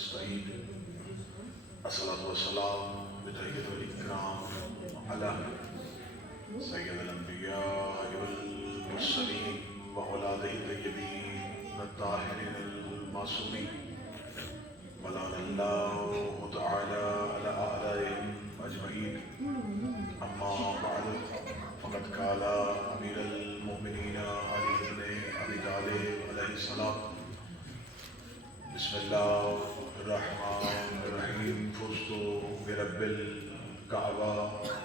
نستعين الصلاة والسلام بتحية الإكرام على سيد الأنبياء والمرسلين وأولاده الطيبين الطاهرين المعصومين ولعن الله تعالى على أعدائهم أجمعين. أما بعد فقد قال أمير المؤمنين علي بن أبي طالب عليه السلام: بسم الله الرحمن الرحيم فزت برب الكعبة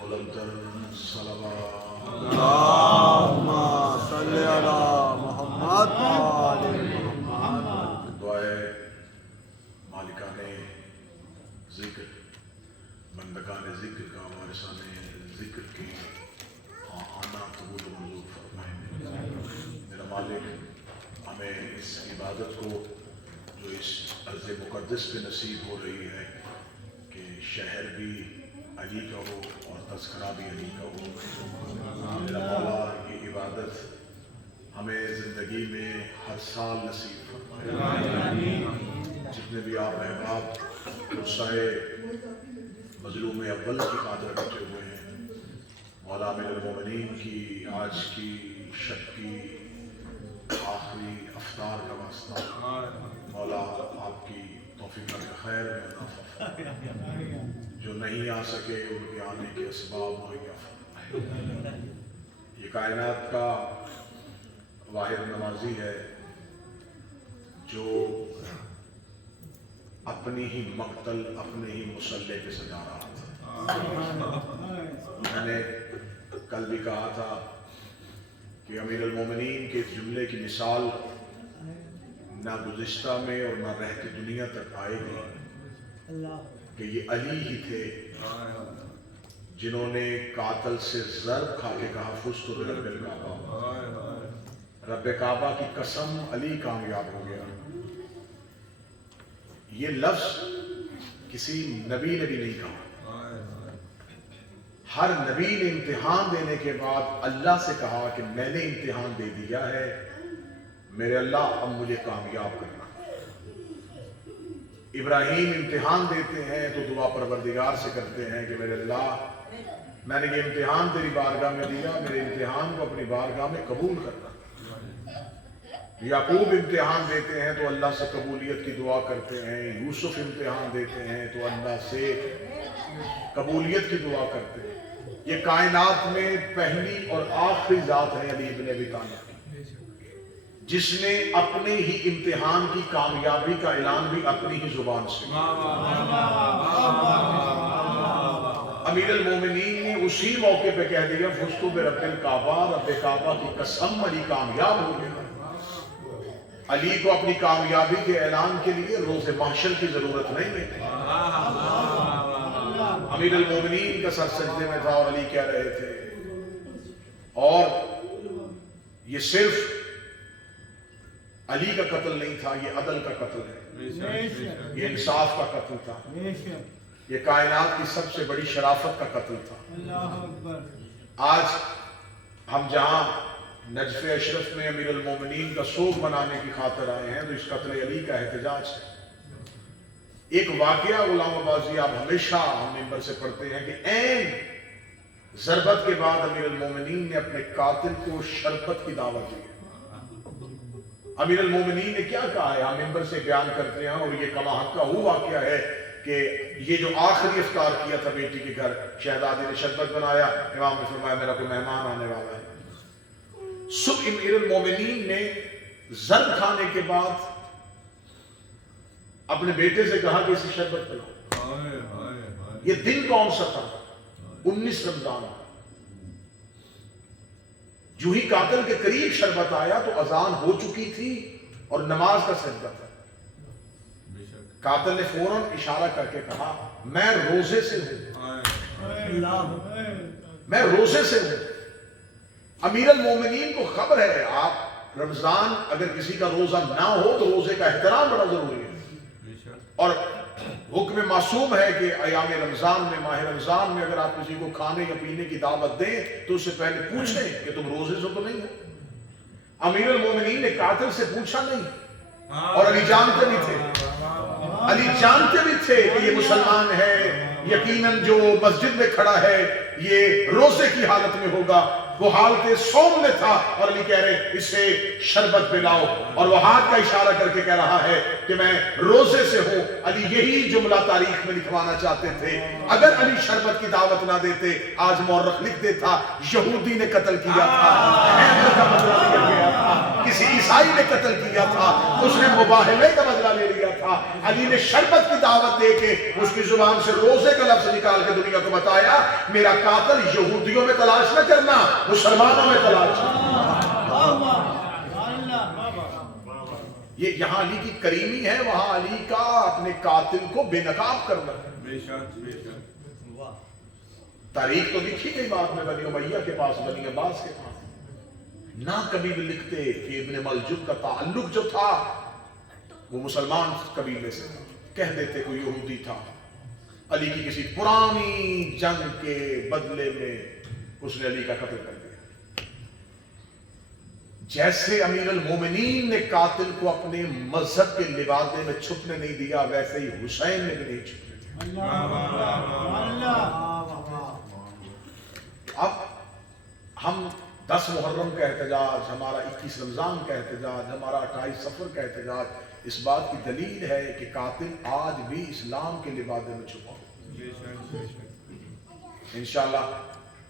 ولم ترن صلوات. اللهم صل على محمد وآل محمد. دعائے مالکان ذکر بندگان ذکر کا وارثان ذکر کی آنا قبول و منظور فرمائیں. میرا مالک ہمیں اس عبادت کو جو اس ارض مقدس پہ نصیب ہو رہی ہے کہ شہر بھی علی کا ہو اور تذکرہ بھی علی کا ہو. میرا مولا یہ عبادت ہمیں زندگی میں ہر سال نصیب فرمائے. جتنے بھی آپ احباب عرصۂ مظلوم اول کی قادر رکھتے ہوئے ہیں، مولا امیر المومنین کی آج کی شب کی آخری افطار کا واسطہ مولا آپ کی توفیق خیر میں عطا فرمائے. جو نہیں آ سکے ان کے آنے کے اسباب مہیا فرمائے. یہ کائنات کا واحد نوازی ہے جو اپنی ہی مقتل اپنے ہی مسلح پہ سجا رہا تھا. میں نے کل بھی کہا تھا کہ امیر المومنین کے اس جملے کی مثال نہ گزشتہ میں اور نہ رہتی دنیا تک آئے گی کہ یہ علی ہی تھے جنہوں نے قاتل سے ضرب کھا کے کہا فزت برب الکعبہ. رب کعبہ کی قسم علی کامیاب ہو گیا. یہ لفظ کسی نبی نے بھی نہیں کہا. ہر نبی نے امتحان دینے کے بعد اللہ سے کہا کہ میں نے امتحان دے دیا ہے میرے اللہ اب مجھے کامیاب کرنا. ابراہیم امتحان دیتے ہیں تو دعا پروردگار سے کرتے ہیں کہ میرے اللہ میں نے یہ امتحان تیری بارگاہ میں دیا، میرے امتحان کو اپنی بارگاہ میں قبول کرنا. یعقوب امتحان دیتے ہیں تو اللہ سے قبولیت کی دعا کرتے ہیں. یوسف امتحان دیتے ہیں تو اللہ سے قبولیت کی دعا کرتے ہیں. یہ کائنات میں پہلی اور آخری ذات ہے علی بن ابی طالب جس نے اپنے ہی امتحان کی کامیابی کا اعلان بھی اپنی ہی زبان سے. امیر المومنین نے اسی موقع پہ کہہ دیا فزت برب الکعبہ، رب کعبہ کی قسم علی کامیاب ہو گیا. علی کو اپنی کامیابی کے اعلان کے لیے روز محشر کی ضرورت نہیں ہے. امیر المومنین کا سر سجدے میں تھا اور علی کہہ رہے تھے. اور یہ صرف علی کا قتل نہیں تھا، یہ عدل کا قتل ہے، یہ انصاف کا قتل تھا، یہ کائنات کی سب سے بڑی شرافت کا قتل تھا. آج ہم جہاں نجف اشرف میں امیر المومنین کا سوگ منانے کی خاطر آئے ہیں تو اس قتل علی کا احتجاج ہے. ایک واقعہ غلام عباسی آپ ہمیشہ ہم ممبر سے پڑھتے ہیں کہ عین ضربت کے بعد امیر المومنین نے اپنے قاتل کو شربت کی دعوت دی. امیر المومنین نے کیا کہا ہے ہم ممبر سے بیان کرتے ہیں اور یہ کما حق کا وہ واقعہ ہے کہ یہ جو آخری افطار کیا تھا بیٹی کے گھر شہزادی نے شربت بنایا، امام نے فرمایا میرا کوئی مہمان آنے والا ہے. صبح امیر المومنین نے ضرب کھانے کے بعد اپنے بیٹے سے کہا کہ اسے شربت پلاؤ. یہ دن کون سا تھا؟ 19 رمضان. جو ہی قاتل کے قریب شربت آیا تو اذان ہو چکی تھی اور نماز کا سجدہ تھا. قاتل نے فوراً اشارہ کر کے کہا میں روزے سے ہوں، میں روزے سے ہوں. امیر المومنین کو خبر ہے آپ رمضان اگر کسی کا روزہ نہ ہو تو روزے کا احترام بڑا ضروری ہے. اور حکم معصوم ہے کہ ایام رمضان میں، ماہ رمضان میں اگر آپ کسی کو کھانے یا پینے کی دعوت دیں تو اس سے پہلے پوچھیں کہ تم روزے سے تو نہیں ہو. امیر المومنین نے قاتل سے پوچھا نہیں اور علی جانتے نہیں تھے. علی جانتے بھی تھے کہ یہ مسلمان ہے، یقیناً جو مسجد میں کھڑا ہے یہ روزے کی حالت میں ہوگا، وہ حالت صوم میں تھا، اور علی کہہ رہے اسے شربت پلاؤ، اور وہ ہاتھ کا اشارہ کر کے کہہ رہا ہے کہ میں روزے سے ہوں۔ علی یہی جملہ تاریخ میں لکھوانا چاہتے تھے۔ اگر علی شربت کی دعوت نہ دیتے آج مورخ لکھ دیتا یہودی نے قتل کیا تھا، حیدر کا بدلہ لیا گیا تھا، کسی عیسائی نے قتل کیا تھا، اس نے مباہلے کا بدلہ لے لیا تھا۔ علی نے شربت کی دعوت دے کے اس کی زبان سے روزے کا لفظ نکال کے دنیا کو بتایا میرا قاتل یہودیوں میں تلاش نہ کرنا، مسلمانوں میں تلاش کرنا۔ یہ یہاں علی کی کریمی ہے، وہاں علی کا اپنے قاتل کو بے نقاب کرنا۔ تاریخ تو لکھی گئی بعد میں بنی امیہ کے پاس، بنی عباس کے پاس، نہ کبھی بھی لکھتے کہ ابن ملجم کا تعلق جو تھا وہ مسلمان قبیلے سے تھا، کہہ دیتے کوئی یہودی تھا، علی کی کسی پرانی جنگ کے بدلے میں اس نے علی کا قتل کر دیا۔ جیسے امیر المومنین نے قاتل کو اپنے مذہب کے لبادے میں چھپنے نہیں دیا، ویسے ہی حسین نے بھی نہیں چھپنے دیا۔ اب ہم 10 محرم کا احتجاج، ہمارا 21 رمضان کا احتجاج، ہمارا 28 صفر کا احتجاج اس بات کی دلیل ہے کہ قاتل آج بھی اسلام کے لبادے میں چھپا ہو۔ انشاءاللہ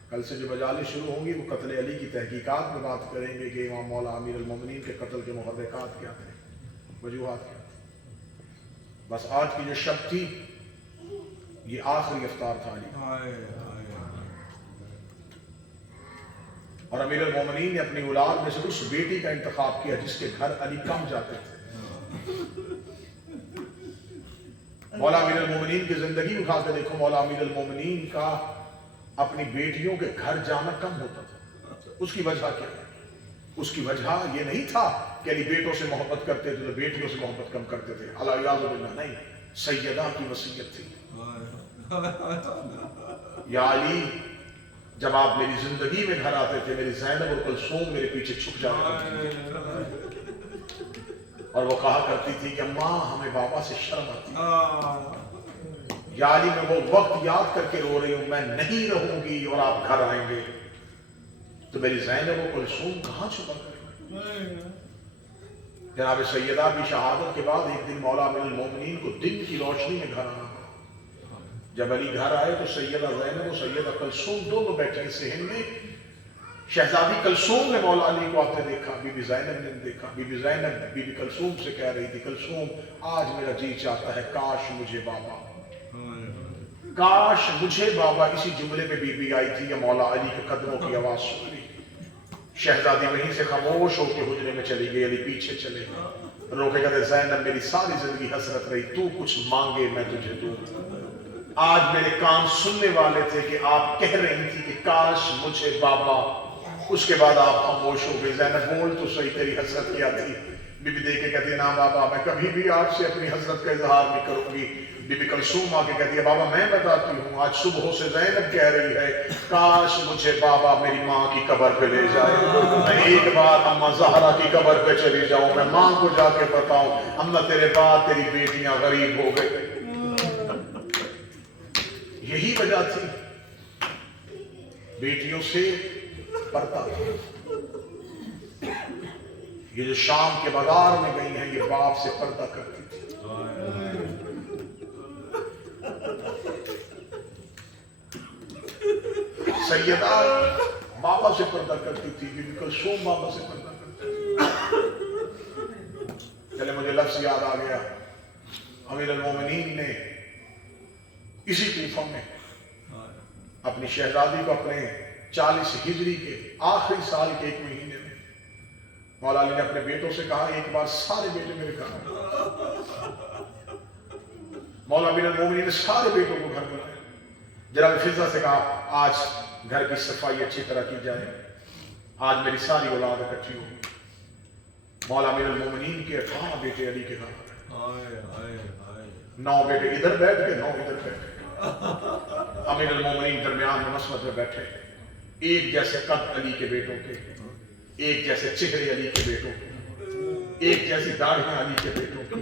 کل سے جو مجالس شروع ہوں گی وہ قتل علی کی تحقیقات میں بات کریں گے کہ امام مولا امیر المومنین کے قتل کے محرکات کیا تھے، وجوہات کیا تھے۔ بس آج کی جو شب تھی یہ آخری افطار تھا علی، اور امیر المومنین نے اپنی اولاد میں سے اس بیٹی کا انتخاب کیا جس کے گھر علی کم جاتے تھے۔ مولا امیر المومنین کی زندگی اٹھا کے دیکھو، مولا امیر المومنین کا اپنی بیٹیوں کے گھر جانا کم ہوتا تھا۔ اس کی وجہ کیا ہے؟ اس کی وجہ یہ نہیں تھا کہ علی بیٹوں سے محبت کرتے تھے تو بیٹیوں سے محبت کم کرتے تھے، علیہ باللہ، نہیں، سیدہ کی وصیت تھی، یا علی جب آپ میری زندگی میں گھر آتے تھے میری زینب اور کلثوم میرے پیچھے چھپ جایا کرتی تھی، اور وہ کہا کرتی تھی کہ اماں ہمیں بابا سے شرم آتی، یا علی میں وہ وقت یاد کر کے رو رہی ہوں، میں نہیں رہوں گی اور آپ گھر آئیں گے تو میری زینب و کلثوم کہاں چھپا کریں۔ جناب سیدہ کی شہادت کے بعد ایک دن مولا امیر المومنین کو دن کی روشنی میں گھر آنا پڑا۔ جب علی گھر آئے تو سیدہ زینب و سیدہ کلثوم دونوں بیٹھے صحن میں۔ شہزادی کلثوم نے مولا علی کو آتے دیکھا، بی بی زینب نے دیکھا، بی بی زینب بی بی کلثوم سے کہہ رہی تھی کلثوم آج میرا جی چاہتا ہے کاش مجھے بابا، کاش مجھے بابا۔ اسی جملے میں بی بی آئی تھی یا مولا علی کے قدموں کی آواز سن لی، شہزادی وہیں سے خاموش ہو کے حجرے میں چلی گئی، علی پیچھے چلے گئے، رو کے کہتے زینب میری ساری زندگی حسرت رہی، تو کچھ مانگے میں تجھے دوں۔ آج میرے کان سننے والے تھے کہ آپ کہہ رہی تھی کہ کاش مجھے بابا، اس کے بعد آپ خاموش ہو گئے۔ زینب بول تو صحیح تیری حسرت کیا تھی؟ بی بی دیکھ کے کہتی ہے نا بابا میں کبھی بھی آپ سے اپنی حسرت کا اظہار نہیں کروں گی۔ بی بی کلثوم آ کے کہتی ہے بابا میں بتاتی ہوں، آج صبح سے زینب کہہ رہی ہے کاش مجھے بابا میری ماں کی قبر پہ لے جائے، میں ایک بار اماں زہرا کی قبر پہ چلی جاؤں، میں ماں کو جا کے بتاؤں اماں تیرے بعد تیری بیٹیاں غریب ہو گئی۔ یہی وجہ تھی بیٹیوں سے پردہ۔ یہ جو شام کے بازار میں گئی ہیں یہ باپ سے پردہ کرتی تھی۔ سیدہ بابا سے پردہ کرتی تھی، بی بی کلثوم بابا سے پردہ کرتی تھی۔ چلے مجھے لفظ یاد آ گیا، امیر المومنین نے اسی کوفہ میں اپنی شہزادی کو اپنے 40 ہجری کے آخری سال کے ایک مہینے میں مولا علی نے اپنے بیٹوں سے کہا ایک بار سارے بیٹے میرے گھر آئے۔ مولا امیر المومنین نے سارے بیٹوں کو گھر بلایا، جناب فضہ سے کہا آج گھر کی صفائی اچھی طرح کی جائے، آج میری ساری اولاد اکٹھی ہو۔ مولا امیر المومنین کے 18 بیٹے علی کے گھر آئے، 9 بیٹے ادھر بیٹھ کے 9 ادھر بیٹھ گئے۔ امیر المومنین درمیان میں مسند میں بیٹھے، ایک جیسے قد علی کے بیٹوں کے، ایک جیسے چہرے علی کے بیٹوں کے، ایک جیسی داڑھیاں علی کے بیٹوں کی،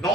9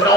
9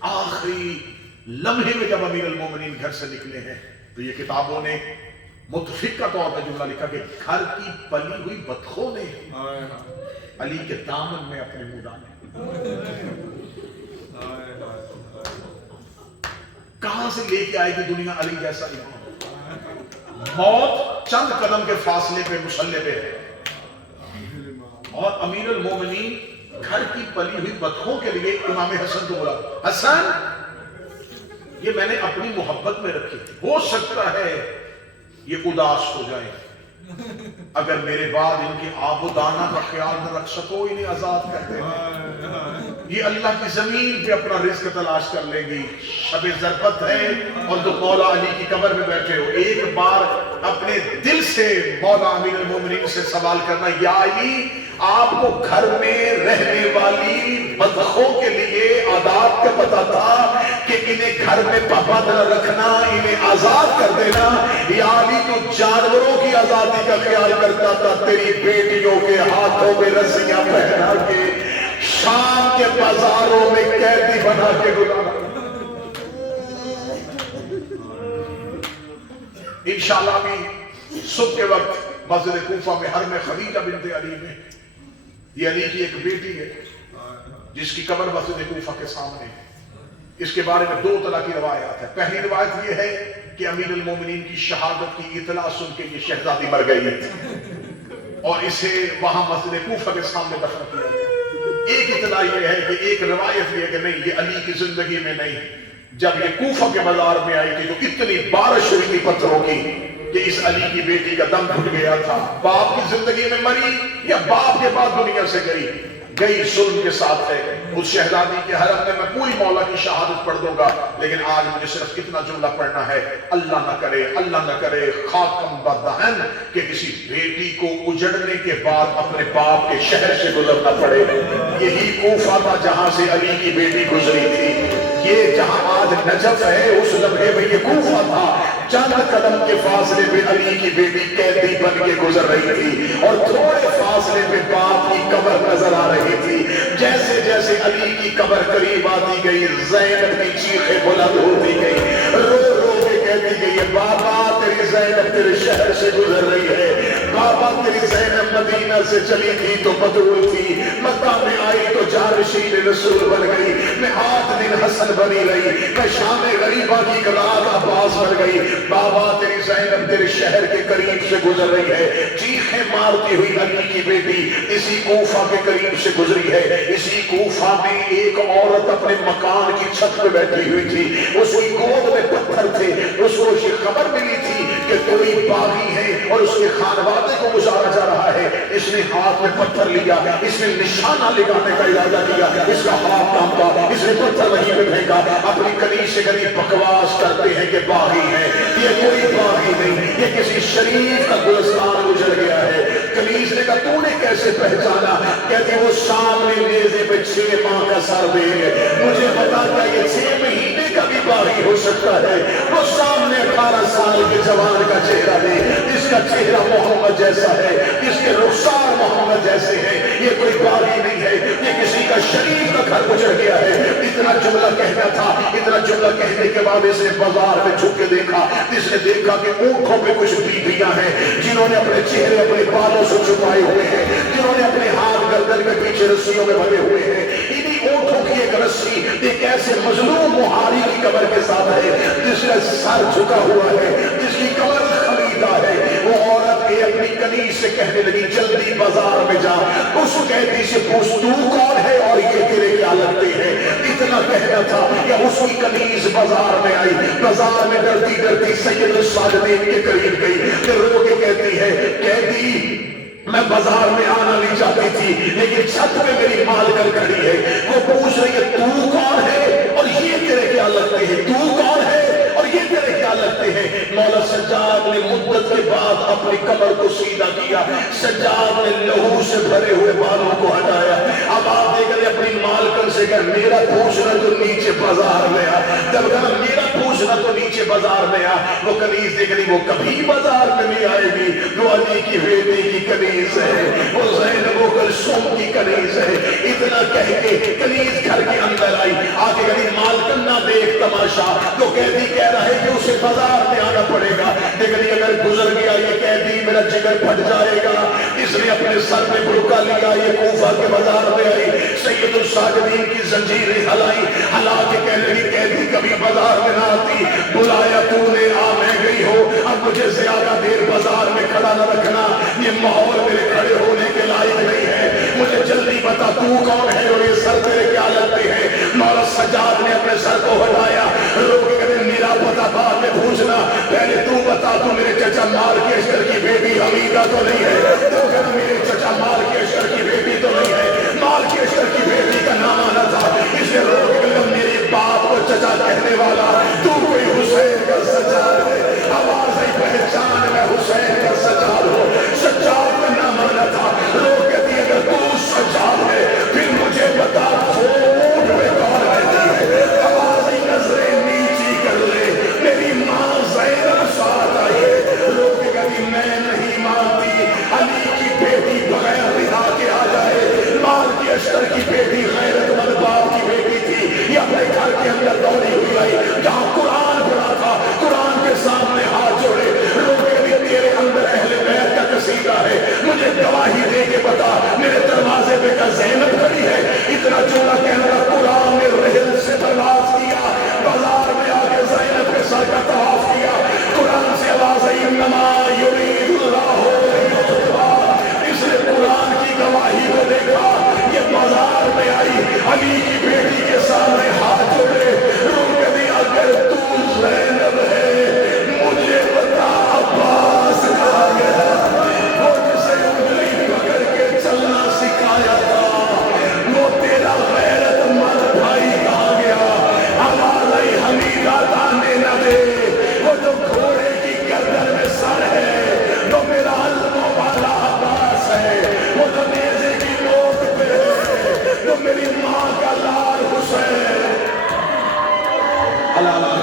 آخری لمحے میں جب امیر المومنین گھر سے نکلے ہیں تو یہ کتابوں نے متفق کا طور پر جملہ لکھا کہ گھر کی پلی ہوئی بطخوں نے علی کے دامن میں اپنے منہ ڈالے. کہاں سے لے کے آئے گی دنیا علی جیسا امام؟ موت چند قدم کے فاصلے پہ مسلح پہ ہے اور امیر المومنین گھر کی پلی ہوئی بطخوں کے لیے امام حسن کو بولا حسن یہ میں نے اپنی محبت میں رکھی ہو سکتا ہے یہ اداس ہو جائے اگر میرے بعد ان کے آب و دانہ کا خیال نہ رکھ سکو انہیں آزاد کر دے یہ اللہ کی زمین پہ اپنا رزق تلاش کر لیں گی. شب ضربت ہے اور تو مولا علی کی قبر میں بیٹھے ہو ایک بار اپنے دل سے مولا امیر المومنین سے سوال کرنا یا علی آپ کو گھر میں رہنے والی بطخوں کے لیے آداب کا پتا تھا کہ انہیں گھر میں پابند نہ رکھنا انہیں آزاد کر دینا یا علی تو جانوروں کی آزادی کا خیال کرتا تھا تیری بیٹیوں کے ہاتھوں میں رسیاں پہنا کے شام کے بازاروں میں قیدی بنا کے گزارا. انشاءاللہ بھی صبح کے وقت مسجد کوفہ میں حرم خدیجہ بنت علی میں یہ علی کی ایک بیٹی ہے جس کی قبر مسجد کوفہ کے سامنے ہے. اس کے بارے میں 2 طرح کی روایات ہیں. پہلی روایت یہ ہے کہ امیر المومنین کی شہادت کی اطلاع سن کے یہ شہزادی مر گئی اور اسے وہاں مسجد کوفہ کے سامنے دفن کیا گیا. ایک اطلاع یہ ہے کہ ایک روایت یہ ہے کہ نہیں یہ علی کی زندگی میں نہیں جب یہ کوفہ کے بازار میں آئی تھی جو اتنی بارش ہوئی تھی پتھروں کی کہ اس علی کی بیٹی کا دم گھٹ گیا تھا. باپ کی زندگی میں مری یا باپ کے بعد دنیا سے گئی سلم کے ساتھ ہے. اس شہزادی کے حرم میں پوری مولا کی شہادت پڑھ دوں گا لیکن آج مجھے صرف اتنا جملہ پڑھنا ہے اللہ نہ کرے خاکم بدہن کہ کسی بیٹی کو اجڑنے کے بعد اپنے باپ کے شہر سے گزرنا پڑے. یہی کوفہ تھا جہاں سے علی کی بیٹی گزری تھی. یہ جہاں آج نجف ہے اس لمحے میں یہ کوفہ تھا. چند قدم کے فاصلے پہ علی کی بیٹی قیدی بن کے گزر رہی تھی اور تھوڑے فاصلے پہ باپ کی قبر نظر آ رہی تھی. جیسے جیسے علی کی قبر قریب آتی گئی زینب کی چیخیں بلند ہوتی گئی رو رو کے کہتی گئی بابا تیری زینب تیرے شہر سے گزر رہی ہے. بابا تیری زینب مدینہ سے چلی تھی تو بدول تھی مکہ میں آئی تو جانشین رسول بن گئی. میں 8 دن حسن بنی رہی میں شام غریبہ کی رات عباس بن گئی. بابا تیری زینب تیرے شہر کے قریب سے گزر رہی ہے. چیخیں مارتی ہوئی علی کی بیٹی اسی کوفہ کے قریب سے گزری ہے. اسی کوفہ میں ایک عورت اپنے مکان کی چھت پہ بیٹھی ہوئی تھی. اس کی گود میں پتھر تھے. اس کو یہ خبر ملی تھی کہ کوئی باغی ہے اور اس کے خانوادے کو گزارا جا رہا ہے. اس نے ہاتھ میں پتھر لیا اس نے نشانہ لگانے کا ارادہ کیا. اس کا ہاتھ کانپا اس نے پتھر وہیں پہ پھینکا. اپنی کنیز سے کبھی بکواس کرتے ہیں کہ باغی ہے. یہ کوئی باغی نہیں یہ کسی شریف کا گلستان گزر گیا ہے. کنیز نے کہا تو نے کیسے پہچانا؟ کہتے وہ سامنے نیزے پہ 6 ماہ کا سر دے مجھے بتا کیا یہ 6 مہینے کا بھی باغی ہو سکتا ہے؟ وہ سامنے 18 سال کے جوان کا چہرہ دے جس کا چہرہ محمد جیسا ہے جس کے رخسار محمد جیسے ہیں. یہ کوئی باغی نہیں ہے یہ کسی کا شریف کا گھر گزر گیا ہے. اتنا جملہ کہنا تھا. اتنا جملہ کہنے کے بعد اس نے بازار میں چھپ کے دیکھا. اس نے دیکھا کہ اونٹوں پہ کچھ بیویاں ہیں جنہوں نے اپنے چہرے اپنے بالوں سے چھپائے ہوئے ہیں جنہوں نے اپنے ہاتھ گردن کے پیچھے رسیوں میں بندھے ہوئے ہیں. انہی اونٹوں کی ایک رسی ایک ایسے مظلوم مہاری کی قبر کے ساتھ ہے جس کا سر جھکا ہوا ہے جس کی قبر خمیدہ ہے. وہ عورت اپنی کنیز سے کہنے لگی جلدی بازار میں جا اس قیدی سے پوچھ تو کون ہے اور یہ تیرے کیا لگتے ہیں. اتنا کہنا تھا کہ اس کی کنیز بازار میں آئی. بازار میں ڈرتی ڈرتی سید الساجدین کے قریب گئی پھر رو کے کہتی ہے قیدی میں بازار میں آنا نہیں چاہتی تھی لیکن چھت پہ میری مالکن کھڑی ہے. وہ پوچھ رہی ہے تو کون ہے اور یہ تیرے کیا لگتے ہیں. تو کون ہے اور یہ تیرے کیا لگتے ہیں. مولا سجاد نے مدت کے بعد اپنی کمر کو سیدھا کیا. سجاد نے لہو سے بھرے ہوئے بالوں کو ہٹایا. اب آپ دیکھ رہے اپنی مالکن سے کہ میرا پوچھنا تو نیچے بازار میں آ. جب کہا میرا پوچھ پوچھنا تو نیچے بازار میں آ، وہ کنیز دیکھ رہی، وہ کبھی بازار میں نہیں آئے گی، وہ علی کی بیٹی کی کنیز ہے، وہ زینب و کلثوم کی کنیز ہے۔ اتنا کہہ کے کنیز گھر کے اندر آئی، آگے کہتی مالکن نہ دیکھ تماشا، تو قیدی کہہ رہا ہے کہ اسے بازار میں آنا پڑے گا، لیکن اگر گزر گیا یہ قیدی میرا جگر پھٹ جائے گا، اس نے اپنے سر میں برقع لیا، یہ کوفہ کے بازار میں آئی، سید الساجدین کی زنجیریں ہلائی، ہلا کے کہنے لگی قیدی کبھی بازار میں نہ آتی، بلایا تو نے آ میں گئی ہو، اب مجھے زیادہ دیر بازار میں کھڑا نہ رکھنا، یہ ماحول میرے کھڑے ہونے کے لائق نہیں ہے، مجھے جلدی بتا تو کون ہے اور یہ سر تیرے کیا لگتے ہیں۔ مولا سجاد نے اپنے سر کو ہٹایا، لوگ کہتے میرا پتہ بعد میں پوچھنا، پہلے تو بتا تو میرے چچا مال کے اشتر کی بیٹی حمیدہ تو نہیں ہے، تو کہتے میرے چچا مال کے اشتر کی بیٹی تو نہیں ہے، مال کے اشتر کی بیٹی کا نام آنا تھا، اس نے لوگ کہتے میرے باپ کو چچا کہنے والا تو کوئی حسین کا سجاد ہے، آواز ہی پہچان میں حسین کا سجاد ہوں، سجاد کا نام آنا تھا، لوگ کہتے ہیں اگر تو سجاد ہے پھر مجھے بتا فوٹ میں کون رہتی ہے، آواز ہی نظریں نیچی کر لے، میری ماں زینب ساتھ آئی ہے، لوگ کہتے میں نہیں مانتی علی کی بیٹی بغیر رہا کے آ جائے، مال کی اشتر کی بیٹی غیرت مند باپ کی بیٹی تھی، یہ اپنے گھر کے اندر دوڑی ہوئی آئی، جہاں قرآن پڑھا تھا قرآن کے سامنے ہاتھ جوڑے، لوگ کہتے تیرے اندر اہل بیت کا قصیدہ ہے، مجھے گواہی دے کے بتا میرے دروازے پہ کا زینب کھڑی ہے، اتنا چوڑا کہنا تھا قرآن نے رحل سے پرواز کیا، بازار میں آ کے زینب کے سر کا طواف کیا، قرآن سے آواز آئی انما یرید اللہ اس نے قرآن کی گواہی کو دیکھا، یہ بازار میں آئی علی کی بیٹی کے سامنے ہاتھ جوڑے، روح کہتی اگر تو زینب ہے مجھے بتا عباس کہاں گیا، وہ جسے انگلی پکڑ کے چلنا سکھایا تھا، وہ تیرا غیرت مند بھائی کہاں گیا، آواز آئی حمیدہ تانے نہ دے، وہ جو گھوڑے کی گردن میں سر ہے، جو میرا علموں والا عباس ہے، وہ جو نیزے کی نوک پہ ہے، جو میری ماں کا لال حسین، اللہ